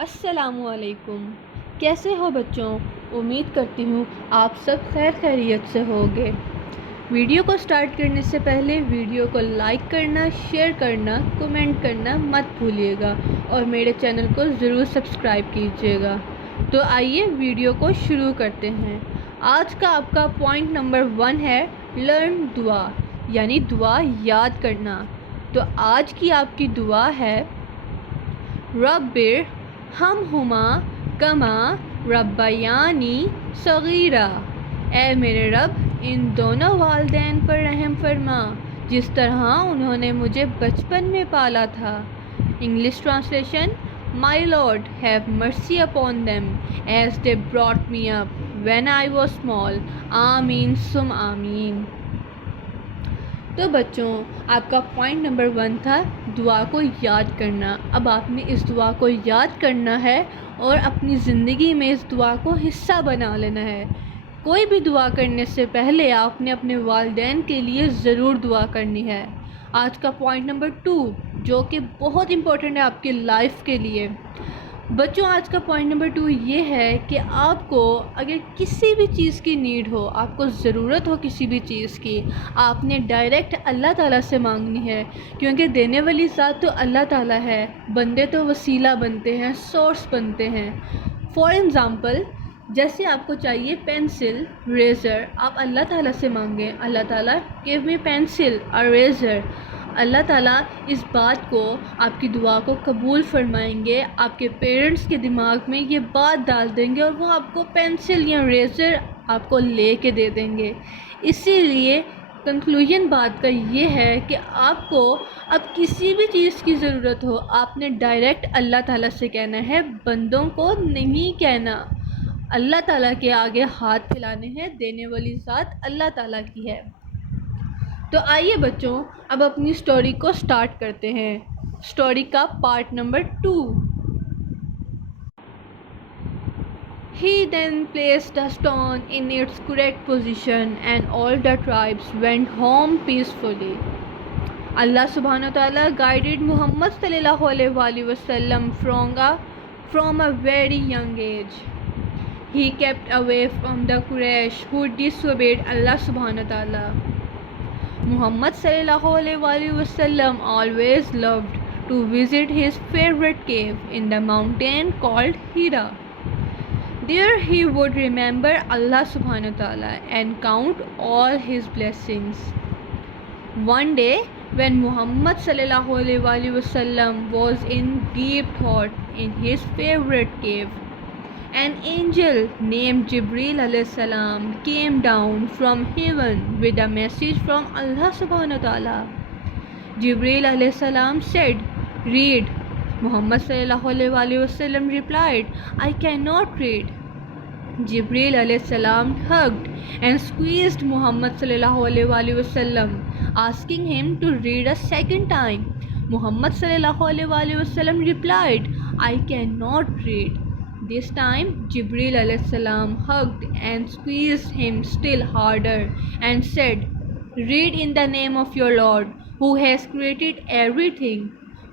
السلام علیکم، کیسے ہو بچوں؟ امید کرتی ہوں آپ سب خیر خیریت سے ہوگے۔ ویڈیو کو سٹارٹ کرنے سے پہلے ویڈیو کو لائک کرنا، شیئر کرنا، کمنٹ کرنا مت بھولیے گا اور میرے چینل کو ضرور سبسکرائب کیجیے گا۔ تو آئیے ویڈیو کو شروع کرتے ہیں۔ آج کا آپ کا پوائنٹ نمبر 1 ہے لرن دعا، یعنی دعا یاد کرنا۔ تو آج کی آپ کی دعا ہے ربّ ہمہما کما ربیانی صغیرا، اے میرے رب ان دونوں والدین پر رحم فرما جس طرح انہوں نے مجھے بچپن میں پالا تھا۔ English translation: My Lord, have mercy upon them as they brought me up when I was small. آمین سم آمین۔ تو بچوں، آپ کا پوائنٹ نمبر 1 تھا دعا کو یاد کرنا۔ اب آپ نے اس دعا کو یاد کرنا ہے اور اپنی زندگی میں اس دعا کو حصہ بنا لینا ہے۔ کوئی بھی دعا کرنے سے پہلے آپ نے اپنے والدین کے لیے ضرور دعا کرنی ہے۔ آج کا پوائنٹ نمبر 2 جو کہ بہت امپورٹنٹ ہے آپ کی لائف کے لیے۔ بچوں، آج کا پوائنٹ نمبر 2 یہ ہے کہ آپ کو اگر کسی بھی چیز کی نیڈ ہو، آپ کو ضرورت ہو کسی بھی چیز کی، آپ نے ڈائریکٹ اللہ تعالیٰ سے مانگنی ہے، کیونکہ دینے والی ذات تو اللہ تعالیٰ ہے، بندے تو وسیلہ بنتے ہیں، سورس بنتے ہیں۔ فار ایگزامپل، جیسے آپ کو چاہیے پینسل، ریزر، آپ اللہ تعالیٰ سے مانگیں، اللہ تعالیٰ گیو می پینسل اور ریزر۔ اللہ تعالیٰ اس بات کو، آپ کی دعا کو قبول فرمائیں گے، آپ کے پیرنٹس کے دماغ میں یہ بات ڈال دیں گے اور وہ آپ کو پینسل یا ریزر آپ کو لے کے دے دیں گے۔ اسی لیے کنکلوژن بات کا یہ ہے کہ آپ کو اب کسی بھی چیز کی ضرورت ہو، آپ نے ڈائریکٹ اللہ تعالیٰ سے کہنا ہے، بندوں کو نہیں کہنا۔ اللہ تعالیٰ کے آگے ہاتھ پھیلانے ہیں، دینے والی ذات اللہ تعالیٰ کی ہے۔ تو آئیے بچوں، اب اپنی سٹوری کو سٹارٹ کرتے ہیں۔ سٹوری کا part number 2۔ He then placed the stone in its correct position and all the tribes went home peacefully. Allah subhanahu wa ta'ala guided Muhammad sallallahu alaihi wasallam from a very young age. He kept away from the Quraysh who disobeyed Allah subhanahu wa ta'ala. Muhammad sallallahu alaihi wasallam always loved to visit his favorite cave in the mountain called Hira. There he would remember Allah subhanahu wa ta'ala and count all his blessings. One day, when Muhammad sallallahu alaihi wasallam was in deep thought in his favorite cave, an angel named Jibreel alayhi salam came down from heaven with a message from Allah subhanahu wa ta'ala. Jibreel alayhi salam said, "Read." Muhammad sallallahu alaihi wasallam replied, "I cannot read." Jibreel alayhi salam hugged and squeezed Muhammad sallallahu alaihi wasallam, asking him to read a second time. Muhammad sallallahu alaihi wasallam replied, "I cannot read." This time, Jibreel alayhi salam hugged and squeezed him still harder and said, "Read in the name of your Lord, who has created everything."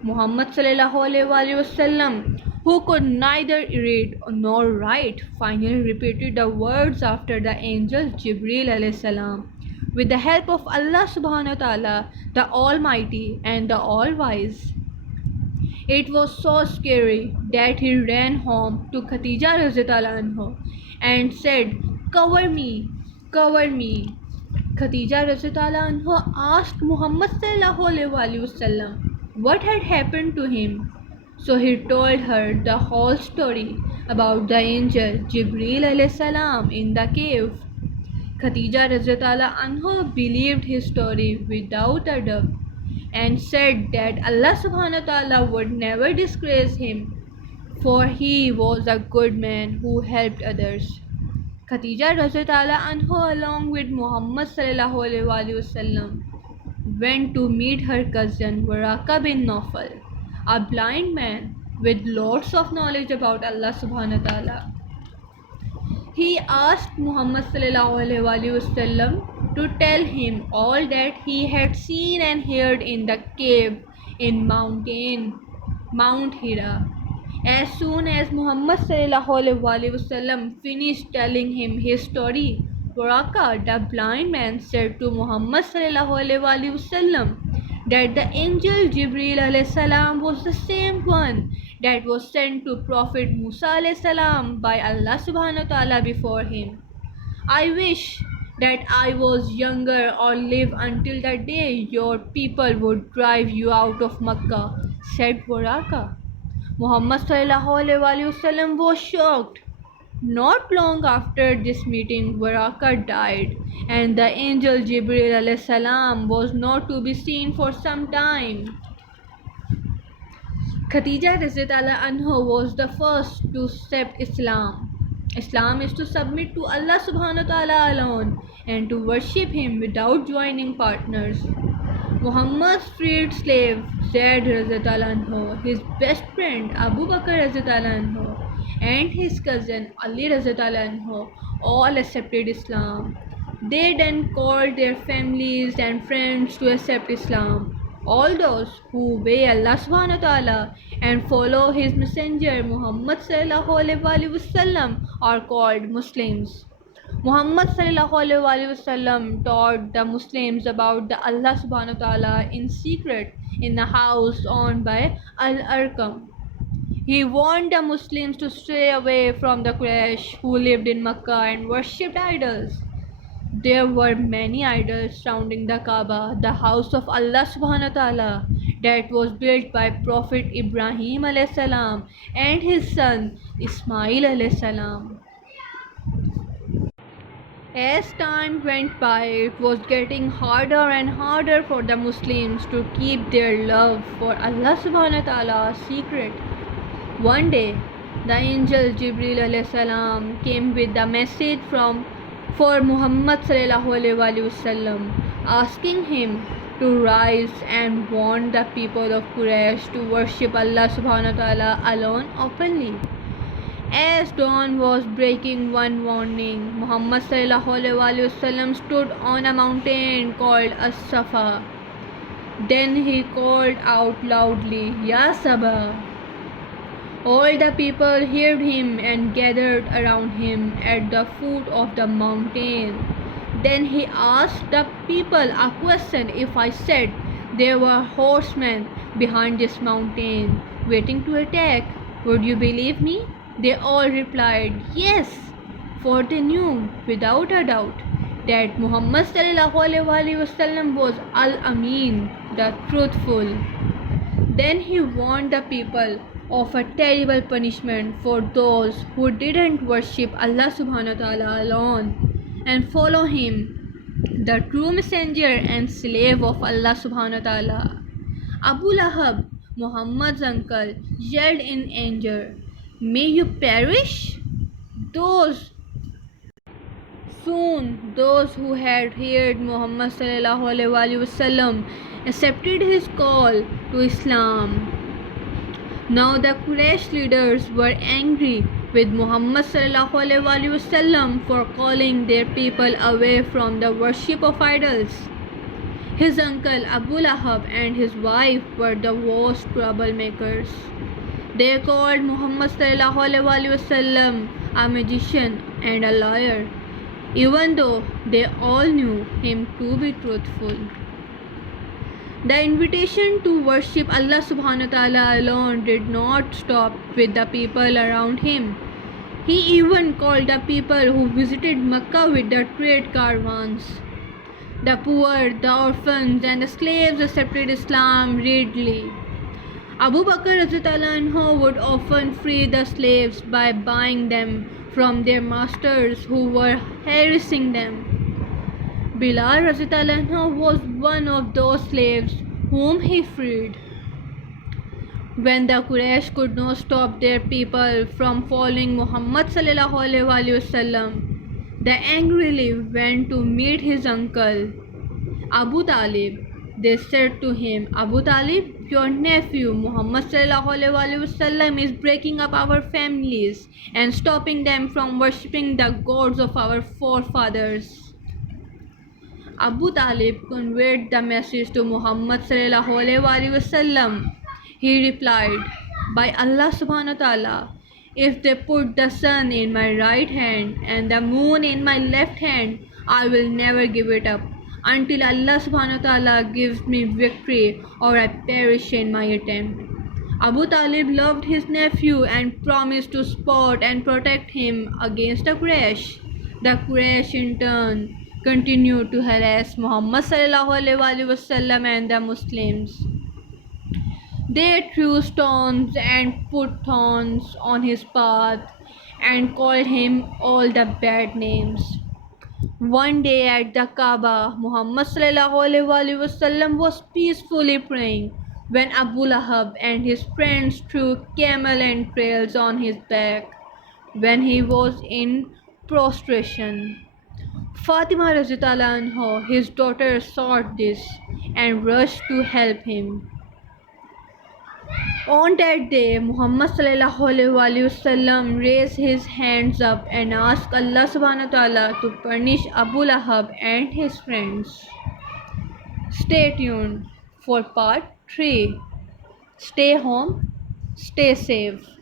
Muhammad sallallahu alaihi wasallam, who could neither read nor write, finally repeated the words after the angel Jibreel alayhi salam. With the help of Allah subhanahu wa ta'ala, the Almighty and the All-Wise. It was so scary that he ran home to Khadija radhiyallahu anha and said, "Cover me, cover me." Khadija radhiyallahu anha asked Muhammad sallallahu alaihi wasallam what had happened to him. So he told her the whole story about the angel Jibreel alayhi salam in the cave. Khadija radhiyallahu anha believed his story without a doubt and said that Allah subhanahu wa ta'ala would never disgrace him, for he was a good man who helped others. Khadija radhiyallahu anha along with Muhammad sallallahu alaihi wasallam went to meet her cousin Waraka bin Nawfal, a blind man with lots of knowledge about Allah subhanahu wa ta'ala. He asked Muhammad sallallahu alaihi wasallam to tell him all that he had seen and heard in the cave in Mount Hira, As soon as Muhammad sallallahu alaihi wasallam finished telling him his story, Waraka, the blind man, said to Muhammad sallallahu alaihi wasallam that the angel Jibril alayhi salam was the same one that was sent to Prophet Musa alayhi salam by Allah subhanahu wa ta'ala before him. I wish that I was younger or live until the day your people would drive you out of Makkah, said Waraka. Muhammad sallallahu alaihi wasallam was shocked. Not long after this meeting, Waraka died, and the angel Jibril alayhi salam was not to be seen for some time. Khadija radhiyallahu anha was the first to accept Islam. Islam is to submit to Allah subhanahu wa ta'ala alone and to worship Him without joining partners. Muhammad's freed slave Zaid radhiyallahu anhu, his best friend Abu Bakr radhiyallahu anhu, and his cousin Ali radhiyallahu anhu all accepted Islam. They then called their families and friends to accept Islam. All those who obey Allah subhanahu wa ta'ala and follow his messenger Muhammad sallallahu alaihi wasallam are called Muslims. Muhammad sallallahu alaihi wasallam taught the Muslims about the Allah subhanahu wa ta'ala in secret in a house owned by Al-Arqam. He warned the Muslims to stay away from the Quraysh who lived in Makkah and worshipped idols. There were many idols surrounding the Kaaba, the house of Allah subhanahu wa ta'ala, that was built by Prophet Ibrahim alayhi salam and his son Ismail alayhi salam. As time went by, it was getting harder and harder for the Muslims to keep their love for Allah subhanahu wa ta'ala secret. One day, the angel Jibril alayhi salam came with the message for Muhammad sallallahu alaihi wasallam, asking him to rise and warn the people of Quraysh to worship Allah subhanahu wa ta'ala alone openly. As dawn was breaking one morning, Muhammad sallallahu alaihi wasallam stood on a mountain called As-Safa. Then he called out loudly, "Ya Sabah!" All the people heard him and gathered around him at the foot of the mountain. Then he asked the people a question. If I said there were horsemen behind this mountain waiting to attack, would you believe me? They all replied, yes, for they knew without a doubt that Muhammad sallallahu alaihi wasallam was Al-Amin, the truthful. Then he warned the people of a terrible punishment for those who didn't worship Allah subhanahu wa ta'ala alone and follow him, the true messenger and slave of Allah subhanahu wa ta'ala. Abu Lahab, Muhammad's uncle, yelled in anger, "May you perish!" Soon those who had heard Muhammad sallallahu alaihi wasallam accepted his call to Islam. Now the Quraysh leaders were angry with Muhammad sallallahu alaihi wasallam for calling their people away from the worship of idols. His uncle Abu Lahab and his wife were the worst troublemakers. They called Muhammad sallallahu alaihi wasallam a magician and a liar, even though they all knew him to be truthful. The invitation to worship Allah subhanahu wa ta'ala alone did not stop with the people around him. He even called the people who visited Makkah with the trade caravans. The poor, the orphans, and the slaves accepted Islam readily. Abu Bakr radhiyallahu anhu would often free the slaves by buying them from their masters who were harassing them. Bilal radhiyallahu anhu was one of those slaves whom he freed. When the Quraysh could not stop their people from following Muhammad sallallahu alaihi wasallam, they angrily went to meet his uncle Abu Talib. They said to him, "Abu Talib, your nephew Muhammad sallallahu alaihi wasallam is breaking up our families and stopping them from worshipping the gods of our forefathers." Abu Talib conveyed the message to Muhammad sallallahu alaihi wasallam. He replied, by Allah subhanahu wa ta'ala, if they put the sun in my right hand and the moon in my left hand, I will never give it up until Allah subhanahu wa ta'ala gives me victory or I perish in my attempt. Abu Talib loved his nephew and promised to support and protect him against the Quraysh. The Quraysh in turn continued to harass Muhammad sallallahu alaihi wasallam and the Muslims. They threw stones and put thorns on his path and called him all the bad names. One day at the Kaaba, Muhammad sallallahu alaihi wasallam was peacefully praying when Abu Lahab and his friends threw camel entrails on his back when he was in prostration. Fatima Razitala anha, his daughter, saw this and rushed to help him. On that day, Muhammad sallallahu alaihi wasallam raised his hands up and asked Allah subhanahu wa ta'ala to punish Abu Lahab and his friends. Stay tuned for part 3. Stay home, stay safe.